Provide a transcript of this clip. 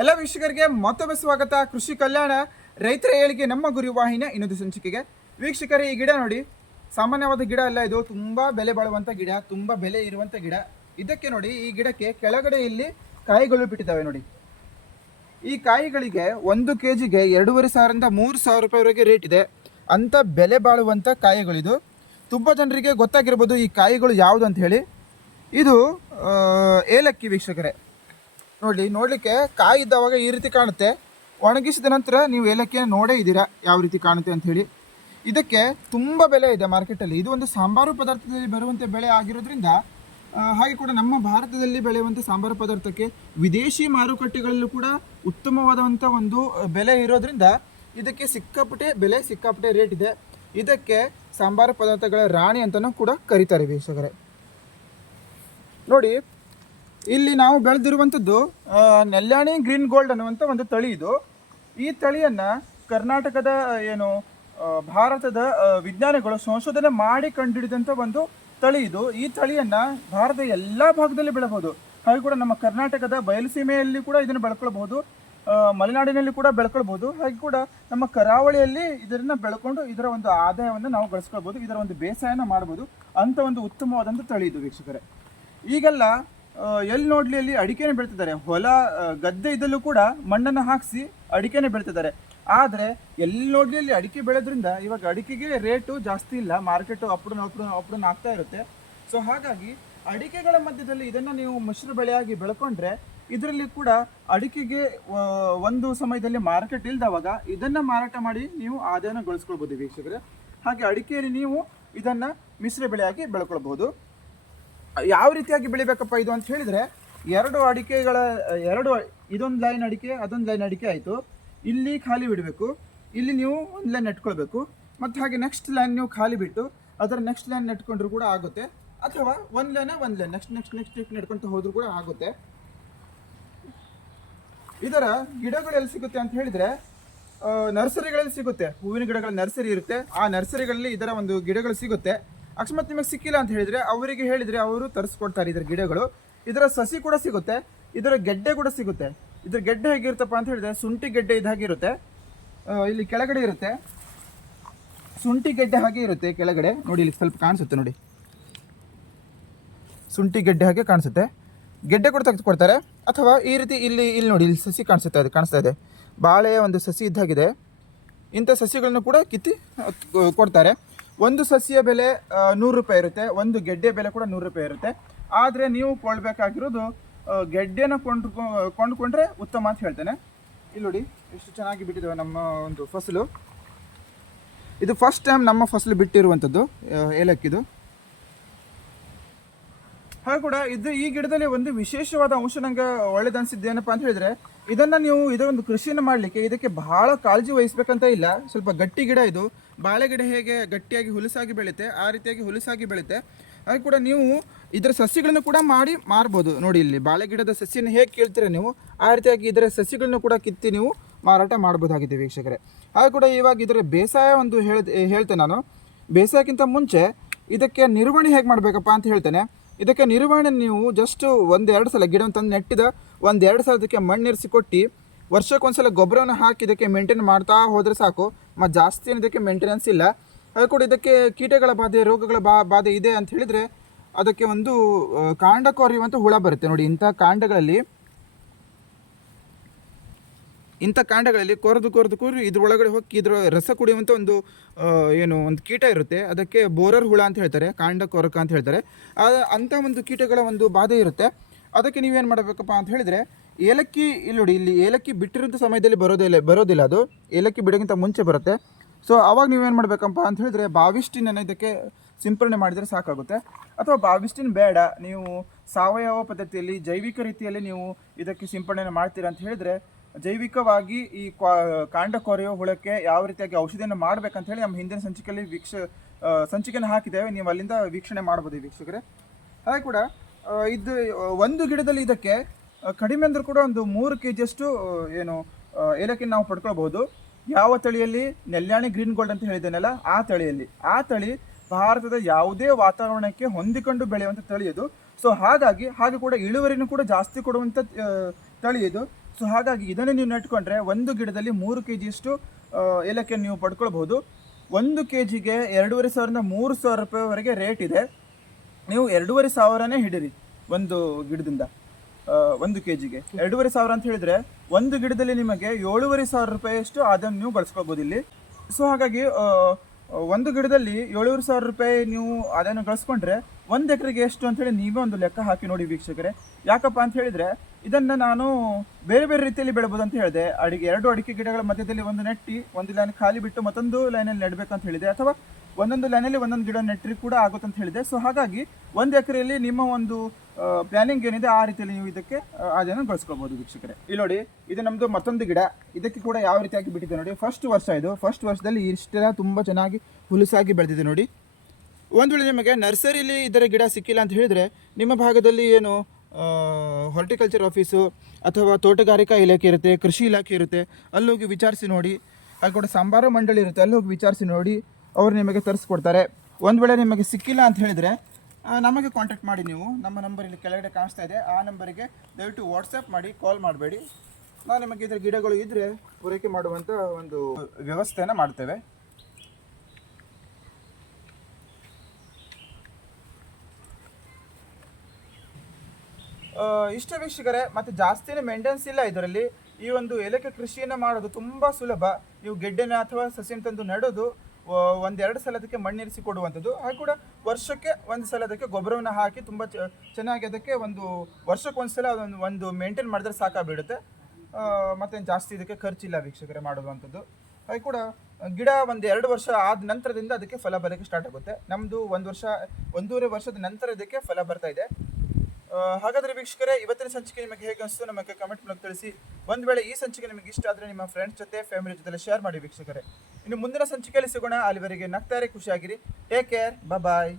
ಎಲ್ಲ ವೀಕ್ಷಕರಿಗೆ ಮತ್ತೊಮ್ಮೆ ಸ್ವಾಗತ. ಕೃಷಿ ಕಲ್ಯಾಣ ರೈತರ ಏಳಿಗೆ ನಮ್ಮ ಗುರಿ ವಾಹಿನಿಯ ಇನ್ನೊಂದು ಸಂಚಿಕೆಗೆ. ವೀಕ್ಷಕರೇ, ಈ ಗಿಡ ನೋಡಿ. ಸಾಮಾನ್ಯವಾದ ಗಿಡ ಅಲ್ಲ ಇದು. ತುಂಬಾ ಬೆಲೆ ಬಾಳುವಂಥ ಗಿಡ, ತುಂಬಾ ಬೆಲೆ ಇರುವಂತ ಗಿಡ. ಇದಕ್ಕೆ ನೋಡಿ, ಈ ಗಿಡಕ್ಕೆ ಕೆಳಗಡೆ ಇಲ್ಲಿ ಕಾಯಿಗಳು ಬಿಟ್ಟಿದ್ದಾವೆ ನೋಡಿ. ಈ ಕಾಯಿಗಳಿಗೆ ಒಂದು ಕೆ ಜಿಗೆ ಎರಡೂವರೆ ಸಾವಿರದಿಂದ ಮೂರು ಸಾವಿರ ರೂಪಾಯಿವರೆಗೆ ರೇಟ್ ಇದೆ. ಅಂಥ ಬೆಲೆ ಬಾಳುವಂಥ ಕಾಯಿಗಳಿದು ತುಂಬ ಜನರಿಗೆ ಗೊತ್ತಾಗಿರ್ಬೋದು ಈ ಕಾಯಿಗಳು ಯಾವುದು ಅಂತ ಹೇಳಿ. ಇದು ಏಲಕ್ಕಿ ವೀಕ್ಷಕರೇ. ನೋಡಿ, ನೋಡಲಿಕ್ಕೆ ಕಾಯಿ ಇದ್ದಾವಾಗ ಈ ರೀತಿ ಕಾಣುತ್ತೆ. ಒಣಗಿಸಿದ ನಂತರ ನೀವು ಏಲಕ್ಕಿಯನ್ನು ನೋಡೇ ಇದ್ದೀರಾ ಯಾವ ರೀತಿ ಕಾಣುತ್ತೆ ಅಂತ ಹೇಳಿ. ಇದಕ್ಕೆ ತುಂಬ ಬೆಲೆ ಇದೆ ಮಾರ್ಕೆಟಲ್ಲಿ. ಇದು ಒಂದು ಸಾಂಬಾರು ಪದಾರ್ಥದಲ್ಲಿ ಬರುವಂಥ ಬೆಳೆ ಆಗಿರೋದ್ರಿಂದ ಹಾಗೆ ಕೂಡ ನಮ್ಮ ಭಾರತದಲ್ಲಿ ಬೆಳೆಯುವಂಥ ಸಾಂಬಾರು ಪದಾರ್ಥಕ್ಕೆ ವಿದೇಶಿ ಮಾರುಕಟ್ಟೆಗಳಲ್ಲೂ ಕೂಡ ಉತ್ತಮವಾದಂಥ ಒಂದು ಬೆಲೆ ಇರೋದ್ರಿಂದ ಇದಕ್ಕೆ ಸಿಕ್ಕಾಪಟ್ಟೆ ಬೆಲೆ, ಸಿಕ್ಕಾಪಟ್ಟೆ ರೇಟ್ ಇದೆ. ಇದಕ್ಕೆ ಸಾಂಬಾರು ಪದಾರ್ಥಗಳ ರಾಣಿ ಅಂತಲೂ ಕೂಡ ಕರೀತಾರೆ ವೀಕ್ಷಕರೇ. ನೋಡಿ ಇಲ್ಲಿ ನಾವು ಬೆಳೆದಿರುವಂಥದ್ದು ನೆಲ್ಯಾಣಿ ಗ್ರೀನ್ ಗೋಲ್ಡ್ ಅನ್ನುವಂಥ ಒಂದು ತಳಿ ಇದು. ಈ ತಳಿಯನ್ನು ಕರ್ನಾಟಕದ, ಏನು ಭಾರತದ ವಿಜ್ಞಾನಿಗಳು ಸಂಶೋಧನೆ ಮಾಡಿ ಕಂಡುಹಿಡಿದಂಥ ಒಂದು ತಳಿ ಇದು. ಈ ತಳಿಯನ್ನು ಭಾರತದ ಎಲ್ಲ ಭಾಗದಲ್ಲಿ ಬೆಳಬಹುದು. ಹಾಗೆ ಕೂಡ ನಮ್ಮ ಕರ್ನಾಟಕದ ಬಯಲುಸೀಮೆಯಲ್ಲಿ ಕೂಡ ಇದನ್ನು ಬೆಳ್ಕೊಳ್ಬಹುದು. ಮಲೆನಾಡಿನಲ್ಲಿ ಕೂಡ ಬೆಳ್ಕೊಳ್ಬಹುದು. ಹಾಗೆ ಕೂಡ ನಮ್ಮ ಕರಾವಳಿಯಲ್ಲಿ ಇದನ್ನು ಬೆಳ್ಕೊಂಡು ಇದರ ಒಂದು ಆದಾಯವನ್ನು ನಾವು ಗಳಿಸ್ಕೊಳ್ಬೋದು ಇದರ ಒಂದು ಬೇಸಾಯನ ಮಾಡ್ಬೋದು ಅಂತ ಒಂದು ಉತ್ತಮವಾದಂಥ ತಳಿ ಇದು ವೀಕ್ಷಕರೇ. ಈಗೆಲ್ಲ ಎಲ್ಲಿ ನೋಡಲಿ ಅಲ್ಲಿ ಅಡಿಕೆನೇ ಬೆಳ್ತಿದ್ದಾರೆ. ಹೊಲ ಗದ್ದೆ ಇದ್ದಲ್ಲೂ ಕೂಡ ಮಣ್ಣನ್ನು ಹಾಕಿಸಿ ಅಡಿಕೆನೇ ಬೆಳ್ತಿದ್ದಾರೆ. ಆದರೆ ಎಲ್ಲಿ ನೋಡಲಿ ಅಲ್ಲಿ ಅಡಿಕೆ ಬೆಳೆದ್ರಿಂದ ಇವಾಗ ಅಡಿಕೆಗೆ ರೇಟು ಜಾಸ್ತಿ ಇಲ್ಲ market up down up down up down up down ಆಗ್ತಾ ಇರುತ್ತೆ. ಸೊ ಹಾಗಾಗಿ ಅಡಿಕೆಗಳ ಮಧ್ಯದಲ್ಲಿ ಇದನ್ನು ನೀವು ಮಿಶ್ರ ಬೆಳೆಯಾಗಿ ಬೆಳ್ಕೊಂಡ್ರೆ ಇದರಲ್ಲಿ ಕೂಡ ಅಡಿಕೆಗೆ ಒಂದು ಸಮಯದಲ್ಲಿ ಮಾರ್ಕೆಟ್ ಇಲ್ದವಾಗ ಇದನ್ನು ಮಾರಾಟ ಮಾಡಿ ನೀವು ಆದಾಯನ ಗಳಿಸ್ಕೊಳ್ಬೋದು ವೀಕ್ಷಕರೇ. ಹಾಗೆ ಅಡಿಕೆಯಲ್ಲಿ ನೀವು ಇದನ್ನು ಮಿಶ್ರ ಬೆಳೆಯಾಗಿ ಬೆಳ್ಕೊಳ್ಬಹುದು. ಯಾವ ರೀತಿಯಾಗಿ ಬೆಳಿಬೇಕಪ್ಪ ಇದು ಅಂತ ಹೇಳಿದ್ರೆ, ಎರಡು ಅಡಿಕೆಗಳ, ಎರಡು ಇದೊಂದು ಲೈನ್ ಅಡಿಕೆ, ಅದೊಂದು ಲೈನ್ ಅಡಿಕೆ ಆಯಿತು. ಇಲ್ಲಿ ಖಾಲಿ ಬಿಡಬೇಕು. ಇಲ್ಲಿ ನೀವು ಒಂದು ಲೈನ್ ನೆಟ್ಕೊಳ್ಬೇಕು. ಮತ್ತು ಹಾಗೆ ನೆಕ್ಸ್ಟ್ ಲೈನ್ ನೀವು ಖಾಲಿ ಬಿಟ್ಟು ಅದರ ನೆಕ್ಸ್ಟ್ ಲೈನ್ ನೆಟ್ಕೊಂಡ್ರು ಕೂಡ ಆಗುತ್ತೆ. ಅಥವಾ ಒಂದು ಲೈನೇ ಒಂದು line next next next next ನೆಟ್ಕೊಂತ ಹೋದ್ರು ಕೂಡ ಆಗುತ್ತೆ. ಇದರ ಗಿಡಗಳು ಎಲ್ಲಿ ಸಿಗುತ್ತೆ ಅಂತ ಹೇಳಿದ್ರೆ ನರ್ಸರಿಗಳಲ್ಲಿ ಸಿಗುತ್ತೆ. ಹೂವಿನ ಗಿಡಗಳ ನರ್ಸರಿ ಇರುತ್ತೆ. ಆ ನರ್ಸರಿಗಳಲ್ಲಿ ಇದರ ಒಂದು ಗಿಡಗಳು ಸಿಗುತ್ತೆ. ಅಕಸ್ಮಾತ್ ನಿಮಗೆ ಸಿಕ್ಕಿಲ್ಲ ಅಂತ ಹೇಳಿದ್ರೆ ಅವರಿಗೆ ಹೇಳಿದ್ರೆ ಅವರು ತರಿಸ್ಕೊಡ್ತಾರೆ ಇದರ ಗಿಡಗಳು. ಇದರ ಸಸಿ ಕೂಡ ಸಿಗುತ್ತೆ, ಇದರ ಗೆಡ್ಡೆ ಕೂಡ ಸಿಗುತ್ತೆ. ಇದರ ಗೆಡ್ಡೆ ಹೇಗಿರುತ್ತಪ್ಪ ಅಂತ ಹೇಳಿದ್ರೆ ಶುಂಠಿ ಗೆಡ್ಡೆ ಇದಾಗಿರುತ್ತೆ ಇಲ್ಲಿ ಕೆಳಗಡೆ ಇರುತ್ತೆ. ಶುಂಠಿ ಗೆಡ್ಡೆ ಹಾಗೆ ಇರುತ್ತೆ ಕೆಳಗಡೆ. ನೋಡಿ, ಇಲ್ಲಿ ಸ್ವಲ್ಪ ಕಾಣಿಸುತ್ತೆ ನೋಡಿ. ಶುಂಠಿ ಗೆಡ್ಡೆ ಹಾಗೆ ಕಾಣಿಸುತ್ತೆ. ಗೆಡ್ಡೆ ಕೂಡ ತೆಗೆದುಕೊಡ್ತಾರೆ. ಅಥವಾ ಈ ರೀತಿ ಇಲ್ಲಿ ಇಲ್ಲಿ ನೋಡಿ, ಇಲ್ಲಿ ಸಸಿ ಕಾಣಿಸುತ್ತೆ, ಅದು ಕಾಣಿಸ್ತಾ ಇದೆ. ಬಾಳೆಯ ಒಂದು ಸಸಿ ಇದ್ದಾಗಿದೆ ಇಂಥ ಸಸಿಗಳನ್ನು ಕೂಡ ಕಿತ್ತಿ ಕೊಡ್ತಾರೆ. ಒಂದು ಸಸ್ಯ ಬೆಲೆ ನೂರು ರೂಪಾಯಿ ಇರುತ್ತೆ. ಒಂದು ಗೆಡ್ಡೆ ಬೆಲೆ ಕೂಡ ನೂರು ರೂಪಾಯಿ ಇರುತ್ತೆ. ಆದರೆ ನೀವು ಕೊಳ್ಬೇಕಾಗಿರೋದು ಗೆಡ್ಡೆನ ಕೊಂಡು ಕೊಂಡ್ಕೊಂಡ್ರೆ ಉತ್ತಮ ಅಂತ ಹೇಳ್ತೇನೆ. ಇಲ್ಲಿ ನೋಡಿ, ಎಷ್ಟು ಚೆನ್ನಾಗಿ ಬಿಟ್ಟಿದ್ದಾವೆ ನಮ್ಮ ಒಂದು ಫಸಲು. ಇದು ಫಸ್ಟ್ ಟೈಮ್ ನಮ್ಮ ಫಸಲು ಬಿಟ್ಟಿರುವಂಥದ್ದು ಏಲಕ್ಕಿದು. ಹಾಗೆ ಕೂಡ ಇದು ಈ ಗಿಡದಲ್ಲಿ ಒಂದು ವಿಶೇಷವಾದ ಅಂಶ ನಂಗೆ ಒಳ್ಳೇದು ಏನಪ್ಪಾ ಅಂತ ಹೇಳಿದ್ರೆ, ಇದನ್ನ ನೀವು ಇದೊಂದು ಕೃಷಿಯನ್ನು ಮಾಡಲಿಕ್ಕೆ ಇದಕ್ಕೆ ಬಹಳ ಕಾಳಜಿ ವಹಿಸ್ಬೇಕಂತ ಇಲ್ಲ. ಸ್ವಲ್ಪ ಗಟ್ಟಿ ಗಿಡ ಇದು. ಬಾಳೆ ಗಿಡ ಹೇಗೆ ಗಟ್ಟಿಯಾಗಿ ಹುಲಸಾಗಿ ಬೆಳೆಯುತ್ತೆ, ಆ ರೀತಿಯಾಗಿ ಹುಲಸಾಗಿ ಬೆಳೆಯುತ್ತೆ, ಹಾಗೆ ಕೂಡ ನೀವು ಇದರ ಸಸಿಗಳನ್ನು ಕೂಡ ಮಾಡಿ ಮಾರ್ಬೋದು. ನೋಡಿ ಇಲ್ಲಿ ಬಾಳೆ ಗಿಡದ ಸಸಿಯನ್ನು ಹೇಗೆ ಕೇಳ್ತೀರ ನೀವು, ಆ ರೀತಿಯಾಗಿ ಇದರ ಸಸಿಗಳನ್ನು ಕೂಡ ಕಿತ್ತಿ ನೀವು ಮಾರಾಟ ಮಾಡ್ಬೋದಾಗಿದೆ ವೀಕ್ಷಕರೇ. ಹಾಗೆ ಕೂಡ ಇವಾಗ ಇದರ ಬೇಸಾಯ ಒಂದು ಹೇಳ್, ಹೇಳ್ತೇನೆ ನಾನು. ಬೇಸಾಯಕ್ಕಿಂತ ಮುಂಚೆ ಇದಕ್ಕೆ ನಿರ್ವಹಣೆ ಹೇಗೆ ಮಾಡಬೇಕಪ್ಪ ಅಂತ ಹೇಳ್ತೇನೆ. ಇದಕ್ಕೆ ನಿರ್ವಹಣೆ ನೀವು ಜಸ್ಟ್ ಒಂದೆರಡು ಸಲ ಗಿಡವನ್ನು ತಂದು ನೆಟ್ಟಿದ ಒಂದೆರಡು ಸಲ ಅದಕ್ಕೆ ಮಣ್ಣಿರಿಸಿ ಕೊಟ್ಟು ವರ್ಷಕ್ಕೊಂದ್ಸಲ ಗೊಬ್ಬರವನ್ನು ಹಾಕಿ ಇದಕ್ಕೆ ಮೇಂಟೈನ್ ಮಾಡ್ತಾ ಹೋದರೆ ಸಾಕು. ಮತ್ತು ಜಾಸ್ತಿ ಇದಕ್ಕೆ ಮೇಂಟೆನೆನ್ಸ್ ಇಲ್ಲ. ಅದು ಕೂಡ ಇದಕ್ಕೆ ಕೀಟಗಳ ಬಾಧೆ, ರೋಗಗಳ ಬಾ, ಬಾಧೆ ಇದೆ ಅಂತ ಹೇಳಿದರೆ ಅದಕ್ಕೆ ಒಂದು ಕಾಂಡ ಕೊರೆಯುವಂಥ ಹುಳ ಬರುತ್ತೆ. ನೋಡಿ, ಇಂಥ ಕಾಂಡಗಳಲ್ಲಿ ಇಂಥ ಕಾಂಡಗಳಲ್ಲಿ ಕೊರೆದು ಕೊರೆದು ಕೊರಿ ಇದ್ರೊಳಗಡೆ ಹೋಗಿ ಇದ್ರ ರಸ ಕುಡಿಯುವಂಥ ಒಂದು ಏನು, ಒಂದು ಕೀಟ ಇರುತ್ತೆ. ಅದಕ್ಕೆ ಬೋರರ್ ಹುಳ ಅಂತ ಹೇಳ್ತಾರೆ, ಕಾಂಡ ಕೊರಕ ಅಂತ ಹೇಳ್ತಾರೆ. ಅಂಥ ಒಂದು ಕೀಟಗಳ ಒಂದು ಬಾಧೆ ಇರುತ್ತೆ. ಅದಕ್ಕೆ ನೀವೇನು ಮಾಡಬೇಕಪ್ಪ ಅಂತ ಹೇಳಿದರೆ ಏಲಕ್ಕಿ, ಇಲ್ಲಿ ನೋಡಿ, ಇಲ್ಲಿ ಏಲಕ್ಕಿ ಬಿಟ್ಟಿರೋಂಥ ಸಮಯದಲ್ಲಿ ಬರೋದಿಲ್ಲ ಬರೋದಿಲ್ಲ ಅದು. ಏಲಕ್ಕಿ ಬಿಡೋಕ್ಕಿಂತ ಮುಂಚೆ ಬರುತ್ತೆ. ಸೊ ಆವಾಗ ನೀವೇನು ಮಾಡಬೇಕಪ್ಪ ಅಂತ ಹೇಳಿದ್ರೆ ಬಾವಿಷ್ಟಿನ ಇದಕ್ಕೆ ಸಿಂಪರಣೆ ಮಾಡಿದರೆ ಸಾಕಾಗುತ್ತೆ. ಅಥವಾ ಬಾವಿಷ್ಟಿನ ಬೇಡ, ನೀವು ಸಾವಯವ ಪದ್ಧತಿಯಲ್ಲಿ, ಜೈವಿಕ ರೀತಿಯಲ್ಲಿ ನೀವು ಇದಕ್ಕೆ ಸಿಂಪರಣೆ ಮಾಡ್ತೀರಾ ಅಂತ ಹೇಳಿದ್ರೆ, ಜೈವಿಕವಾಗಿ ಈ ಕಾಂಡ ಕೊರೆಯೋ ಹುಳಕ್ಕೆ ಯಾವ ರೀತಿಯಾಗಿ ಔಷಧಿಯನ್ನು ಮಾಡಬೇಕಂತ ಹೇಳಿ ನಮ್ಮ ಹಿಂದಿನ ಸಂಚಿಕೆಯಲ್ಲಿ ವೀಕ್ಷ ಸಂಚಿಕೆಯನ್ನು ಹಾಕಿದ್ದೇವೆ. ನೀವು ಅಲ್ಲಿಂದ ವೀಕ್ಷಣೆ ಮಾಡ್ಬೋದು ವೀಕ್ಷಕರೇ. ಹಾಗೆ ಕೂಡ ಇದು, ಒಂದು ಗಿಡದಲ್ಲಿ ಇದಕ್ಕೆ ಕಡಿಮೆ ಅಂದರೂ ಕೂಡ ಒಂದು ಮೂರು ಕೆ ಜಿಯಷ್ಟು ಏನು ಏಲಕ್ಕಿ ನಾವು ಪಡ್ಕೊಳ್ಬಹುದು. ಯಾವ ತಳಿಯಲ್ಲಿ? ನೆಲ್ಯಾಣಿ ಗ್ರೀನ್ ಗೋಲ್ಡ್ ಅಂತ ಹೇಳಿದ್ದೇನಲ್ಲ, ಆ ತಳಿಯಲ್ಲಿ. ಆ ತಳಿ ಭಾರತದ ಯಾವುದೇ ವಾತಾವರಣಕ್ಕೆ ಹೊಂದಿಕೊಂಡು ಬೆಳೆಯುವಂಥ ತಳಿ ಇದು. ಸೊ ಹಾಗಾಗಿ, ಹಾಗೆ ಕೂಡ ಇಳುವರಿನೂ ಕೂಡ ಜಾಸ್ತಿ ಕೊಡುವಂಥ ತಳಿ ಇದು. ಸೊ ಹಾಗಾಗಿ ಇದನ್ನೇ ನೀವು ನೆಟ್ಕೊಂಡ್ರೆ ಒಂದು ಗಿಡದಲ್ಲಿ ಮೂರು ಕೆ ಜಿಯಷ್ಟು ಏಲಕ್ಕಿಯನ್ನು ನೀವು ಪಡ್ಕೊಳ್ಬಹುದು. ಒಂದು ಕೆ ಜಿಗೆ ಎರಡೂವರೆ ಸಾವಿರದಿಂದ ಮೂರು ಸಾವಿರ ರೂಪಾಯಿವರೆಗೆ ರೇಟ್ ಇದೆ. ನೀವು ಎರಡೂವರೆ ಸಾವಿರನೇ ಹಿಡಿರಿ ಒಂದು ಗಿಡದಿಂದ. ಒಂದು ಕೆ ಜಿಗೆ ಎರಡೂವರೆ ಸಾವಿರ ಅಂತ ಹೇಳಿದ್ರೆ ಒಂದು ಗಿಡದಲ್ಲಿ ನಿಮಗೆ ಏಳುವರೆ ಸಾವಿರ ರೂಪಾಯಿಯಷ್ಟು ಅದನ್ನು ನೀವು ಬಳಸ್ಕೊಳ್ಬೋದು ಇಲ್ಲಿ. ಸೊ ಹಾಗಾಗಿ ಒಂದು ಗಿಡದಲ್ಲಿ ಏಳೂವರೆ ಸಾವಿರ ರೂಪಾಯಿ ನೀವು ಅದನ್ನು ಗಳಿಸ್ಕೊಂಡ್ರೆ ಒಂದು ಎಕರೆಗೆ ಎಷ್ಟು ಅಂತೇಳಿ ನೀವೇ ಒಂದು ಲೆಕ್ಕ ಹಾಕಿ ನೋಡಿ ವೀಕ್ಷಕರೇ. ಯಾಕಪ್ಪ ಅಂತ ಹೇಳಿದ್ರೆ ಇದನ್ನು ನಾನು ಬೇರೆ ಬೇರೆ ರೀತಿಯಲ್ಲಿ ಬೆಳಬಹುದು ಅಂತ ಹೇಳಿದೆ. ಅಡಿಗೆ ಎರಡು ಅಡಿಕೆ ಗಿಡಗಳ ಮಧ್ಯದಲ್ಲಿ ಒಂದು ನೆಟ್ಟಿ, ಒಂದು ಲೈನ್ ಖಾಲಿ ಬಿಟ್ಟು ಮತ್ತೊಂದು ಲೈನಲ್ಲಿ ನೆಡಬೇಕಂತ ಹೇಳಿದೆ. ಅಥವಾ ಒಂದೊಂದು ಲೈನಲ್ಲಿ ಒಂದೊಂದು ಗಿಡ ನೆಟ್ಟರಿ ಕೂಡ ಆಗುತ್ತೆ ಅಂತ ಹೇಳಿದೆ. ಸೊ ಹಾಗಾಗಿ ಒಂದು ಎಕರೆಯಲ್ಲಿ ನಿಮ್ಮ ಒಂದು ಪ್ಲಾನಿಂಗ್ ಏನಿದೆ ಆ ರೀತಿಯಲ್ಲಿ ನೀವು ಇದಕ್ಕೆ ಅದನ್ನು ಗಳಿಸ್ಕೋಬಹುದು ವೀಕ್ಷಕರೇ. ಇಲ್ಲಿ ನೋಡಿ, ಇದು ನಮ್ಮದು ಮತ್ತೊಂದು ಗಿಡ. ಇದಕ್ಕೆ ಕೂಡ ಯಾವ ರೀತಿಯಾಗಿ ಬಿಟ್ಟಿದೆ ನೋಡಿ. ಫಸ್ಟ್ ವರ್ಷ ಇದು. ಫಸ್ಟ್ ವರ್ಷದಲ್ಲಿ ಇಷ್ಟೆಲ್ಲ ತುಂಬ ಚೆನ್ನಾಗಿ ಹುಲುಸಾಗಿ ಬೆಳೆದಿದೆ ನೋಡಿ. ಒಂದು ವೇಳೆ ನಿಮಗೆ ನರ್ಸರಿಲಿ ಇದರ ಗಿಡ ಸಿಕ್ಕಿಲ್ಲ ಅಂತ ಹೇಳಿದರೆ ನಿಮ್ಮ ಭಾಗದಲ್ಲಿ ಏನು ಹಾರ್ಟಿಕಲ್ಚರ್ ಆಫೀಸು ಅಥವಾ ತೋಟಗಾರಿಕಾ ಇಲಾಖೆ ಇರುತ್ತೆ, ಕೃಷಿ ಇಲಾಖೆ ಇರುತ್ತೆ, ಅಲ್ಲಿ ಹೋಗಿ ವಿಚಾರಿಸಿ ನೋಡಿ. ಅಲ್ಲಿ ಕೂಡ ಸಂಬಾರ ಮಂಡಳಿ ಇರುತ್ತೆ, ಅಲ್ಲಿ ಹೋಗಿ ವಿಚಾರಿಸಿ ನೋಡಿ, ಅವರು ನಿಮಗೆ ತರಿಸ್ಕೊಡ್ತಾರೆ. ಒಂದು ವೇಳೆ ನಿಮಗೆ ಸಿಕ್ಕಿಲ್ಲ ಅಂತ ಹೇಳಿದರೆ ನಮಗೆ ಕಾಂಟ್ಯಾಕ್ಟ್ ಮಾಡಿ ನೀವು. ನಮ್ಮ ನಂಬರ್ ಇಲ್ಲಿ ಕೆಳಗಡೆ ಕಾಣಿಸ್ತಾ ಇದೆ. ಆ ನಂಬರಿಗೆ ದಯವಿಟ್ಟು ವಾಟ್ಸಪ್ ಮಾಡಿ ಕಾಲ್ ಮಾಡಬೇಡಿ. ನಾವು ನಿಮಗೆ ಇದರ ಗಿಡಗಳು ಇದ್ದರೆ ಪೂರೈಕೆ ಮಾಡುವಂಥ ಒಂದು ವ್ಯವಸ್ಥೆಯನ್ನು ಮಾಡ್ತೇವೆ. ಇಷ್ಟ ವೀಕ್ಷಕರೇ, ಮತ್ತು ಜಾಸ್ತಿನೇ ಮೇಂಟೆನೆನ್ಸ್ ಇಲ್ಲ ಇದರಲ್ಲಿ. ಈ ಒಂದು ಏಲಕ್ಕಿ ಕೃಷಿಯನ್ನು ಮಾಡೋದು ತುಂಬ ಸುಲಭ. ನೀವು ಗೆಡ್ಡೆನ ಅಥವಾ ಸಸಿನ ತಂದು ನೆಡೋದು ಒಂದೆರಡು ಸಲ ಅದಕ್ಕೆ ಮಣ್ಣಿರಿಸಿ ಕೊಡುವಂಥದ್ದು. ಹಾಗೆ ಕೂಡ ವರ್ಷಕ್ಕೆ ಒಂದು ಸಲ ಅದಕ್ಕೆ ಗೊಬ್ಬರವನ್ನು ಹಾಕಿ ತುಂಬ ಚೆನ್ನಾಗಿ ಅದಕ್ಕೆ ಒಂದು ವರ್ಷಕ್ಕೆ ಒಂದು ಸಲ ಅದೊಂದು, ಒಂದು ಮೇಂಟೈನ್ ಮಾಡಿದ್ರೆ ಸಾಕಾಗ್ಬಿಡುತ್ತೆ. ಮತ್ತೇನು ಜಾಸ್ತಿ ಇದಕ್ಕೆ ಖರ್ಚಿಲ್ಲ ವೀಕ್ಷಕರೇ ಮಾಡುವಂಥದ್ದು. ಹಾಗೆ ಕೂಡ ಗಿಡ ಒಂದು ಎರಡು ವರ್ಷ ಆದ ನಂತರದಿಂದ ಅದಕ್ಕೆ ಫಲ ಬರೋಕ್ಕೆ ಸ್ಟಾರ್ಟ್ ಆಗುತ್ತೆ. ನಮ್ಮದು ಒಂದು ವರ್ಷ, ಒಂದೂವರೆ ವರ್ಷದ ನಂತರ ಇದಕ್ಕೆ ಫಲ ಬರ್ತಾ ಇದೆ. ಹಾಗಾದ್ರೆ ವೀಕ್ಷಕರೇ, ಇವತ್ತಿನ ಸಂಚಿಕೆ ನಿಮಗೆ ಹೇಗೆ ಅನಿಸ್ತು ನಮಗೆ ಕಮೆಂಟ್ ಮೂಲಕ ತಿಳಿಸಿ. ಒಂದು ವೇಳೆ ಈ ಸಂಚಿಕೆ ನಿಮಗೆ ಇಷ್ಟ ಆದರೆ ನಿಮ್ಮ ಫ್ರೆಂಡ್ಸ್ ಜೊತೆ ಫ್ಯಾಮಿಲಿ ಜೊತೆ ಶೇರ್ ಮಾಡಿ ವೀಕ್ಷಕರೇ. ಇನ್ನು ಮುಂದಿನ ಸಂಚಿಕೆಯಲ್ಲಿ ಸಿಗೋಣ. ಅಲ್ಲಿವರೆಗೆ ನಗ್ತಾರೆ, ಖುಷಿಯಾಗಿರಿ. Take care bye